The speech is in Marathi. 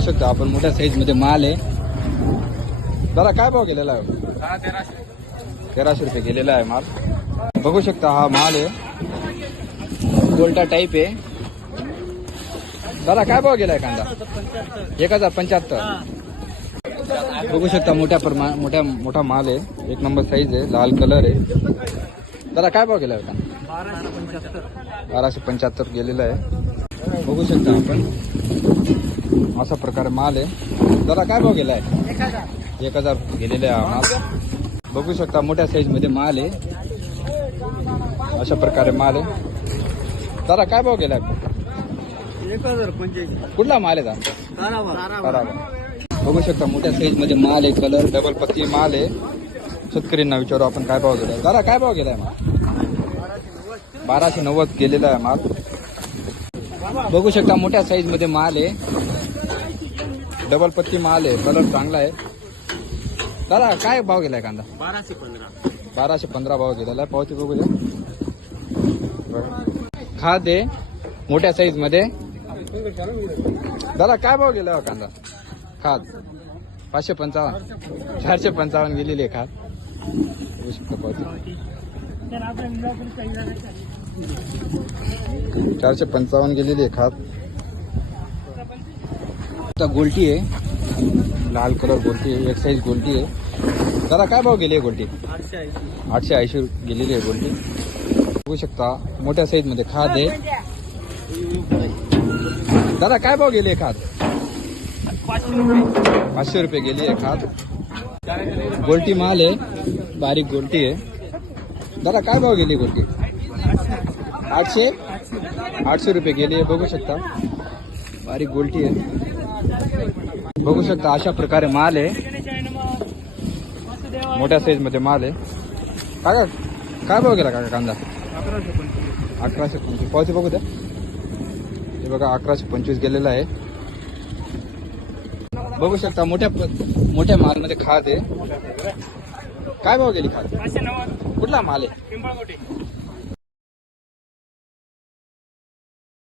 बघू शकता. आपण मोठ्या साईजमध्ये माल आहे. दादा काय भाव गेलेला आहे? तेराशे रुपये गेलेला आहे माल. बघू शकता हा माल आहे. गोल्टा टाईप आहे. दादा काय भाव गेलाय कांदा? एक हजार पंच्याहत्तर. बघू शकता मोठ्या प्रमा मोठ्या मोठा माल आहे. एक नंबर साईज आहे. लाल कलर आहे. दादा काय भाव गेलाय कांदा? बाराशे पंच्याहत्तर गेलेला आहे. बघू शकता आपण. अशा प्रकारे माल आहे. दादा काय भाव गेलाय? एक हजार गेलेले आहे माल. बघू शकता मोठ्या साईजमध्ये माल आहे. अशा प्रकारे माल आहे. दादा काय भाव गेलाय? एक हजार पंच्याऐंशी कुठला माल आहे दादा बघू शकता मोठ्या साईजमध्ये माल आहे. कलर डबल पत्ती माल आहे. शेतकऱ्यांना विचारू आपण काय भाव गेलाय. दादा काय भाव गेलाय माल? बाराशे नव्वद गेलेला आहे माल. बघू शकता मोठ्या साईजमध्ये माल आहे. डबल पत्ती माल आहे कलर चांगला आहे. दादा काय भाव गेलाय कांदा? बाराशे पंधरा. बाराशे पंधरा भाव गेलेला आहे. पावती बघू द्या. खाद आहे मोठ्या साईजमध्ये. दादा काय भाव गेला हो कांदा? खाद. पाचशे पंचावन्न. चारशे पंचावन्न गेलेली आहे खाद. बघू शकता पावती. चारशे पंचावन्न गेलेली आहे खाद. आता गोलटी आहे. लाल कलर गोलटी आहे, एक साईज गोलटी आहे. दादा, काय भाव गेली गोलटी? आठशे ऐंशी गेलेली आहे गोल्टी. बघू शकता, मोठ्या साईज मध्ये खाद आहे. दादा, काय भाव गेली खाद? पाचशे रुपये गेली आहे खाद. गोलटी माल आहे, बारीक गोलटी आहे. दादा, काय भाव गेली गोलटी? आठशे? आठशे रुपये गेली आहे, बघू शकता. बारीक गोलटी आहे. बघू शकता अशा प्रकारे माल आहे. मोठ्या साईजमध्ये माल आहे. काका काय भाव गेला काका कांदा? अकराशे पंचवीस. अकराशे पंचवीस पावती बघू द्या. हे बघा अकराशे पंचवीस गेलेला आहे. बघू शकता मोठ्या मोठ्या मालमध्ये खात आहे. काय भाव गेली खात कुठला माल आहे?